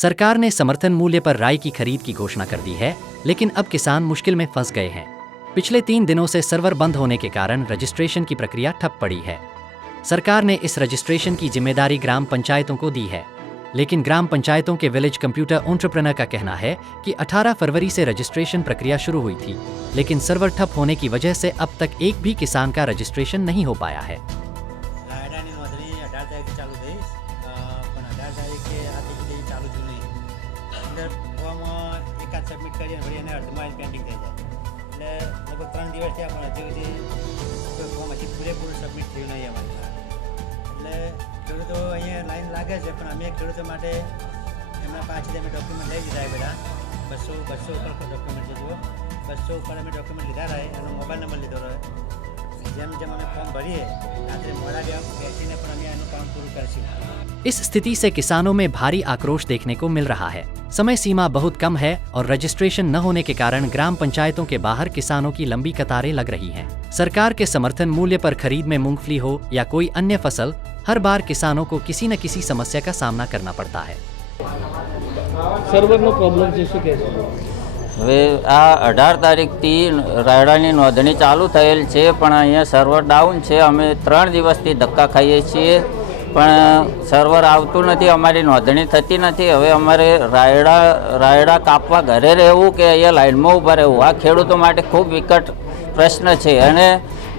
सरकार ने समर्थन मूल्य पर राई की खरीद की घोषणा कर दी है, लेकिन अब किसान मुश्किल में फंस गए हैं। पिछले 3 दिनों से सर्वर बंद होने के कारण रजिस्ट्रेशन की प्रक्रिया ठप पड़ी है। सरकार ने इस रजिस्ट्रेशन की जिम्मेदारी ग्राम पंचायतों को दी है, लेकिन ग्राम पंचायतों के विलेज कंप्यूटर एंटरप्रेन्योर का कहना है कि 18 फरवरी से रजिस्ट्रेशन प्रक्रिया शुरू हुई थी, लेकिन सर्वर ठप होने की वजह से अब तक एक भी किसान का रजिस्ट्रेशन नहीं हो पाया है। સબમિટ કરીએ વળી એને અર્ધમાં પેન્ડિંગ થઈ જાય એટલે લગભગ 3 દિવસ થયા પણ હજુ સુધી કોઈ ફોર્મ હજી પૂરેપૂરું સબમિટ થયું નહીં અમારી એટલે ખેડૂતો અહીંયા લાઈન લાગે છે પણ અમે ખેડૂતો માટે એમના પાસેથી અમે ડોક્યુમેન્ટ લઈ લીધા બધા 200 ઉપર ડોક્યુમેન્ટ છે જુઓ 200 ઉપર અમે ડોક્યુમેન્ટ લીધા રહે એનો મોબાઈલ નંબર લીધો રહે જેમ જેમ અમે ફોર્મ ભરીએ રાત્રે મોડા બેસીને પણ અમે એનું કામ પૂરું કરીશું। इस स्थिति से किसानों में भारी आक्रोश देखने को मिल रहा है। समय सीमा बहुत कम है और रजिस्ट्रेशन न होने के कारण ग्राम पंचायतों के बाहर किसानों की लंबी कतारें लग रही हैं। सरकार के समर्थन मूल्य पर खरीद में मूंगफली हो या कोई अन्य फसल, हर बार किसानों को किसी न किसी समस्या का सामना करना पड़ता है। સર્વરનો પ્રોબ્લેમ છે શું કહે છે? હવે આ 18 તારીખથી રાયડાની નોંધણી ચાલુ થયેલ છે પણ અહીંયા સર્વર ડાઉન છે। અમે 3 દિવસથી ધક્કા ખાઈએ છીએ પણ સર્વર આવતું નથી, અમારી નોંધણી થતી નથી। હવે અમારે રાયડા કાપવા ઘરે રહેવું કે અહીંયા લાઇનમાં ઊભા રહેવું આ ખેડૂતો માટે ખૂબ વિકટ પ્રશ્ન છે। અને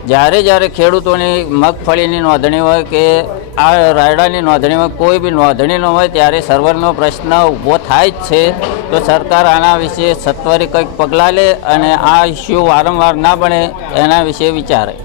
જ્યારે ખેડૂતોની મગફળીની નોંધણી હોય કે આ રાયડાની નોંધણી હોય કોઈ બી નોંધણી ન હોય ત્યારે સર્વરનો પ્રશ્ન ઊભો થાય જ છે। તો સરકાર આના વિશે સત્વરે કંઈક પગલાં લે અને આ ઇસ્યુ વારંવાર ના બને એના વિશે વિચારે।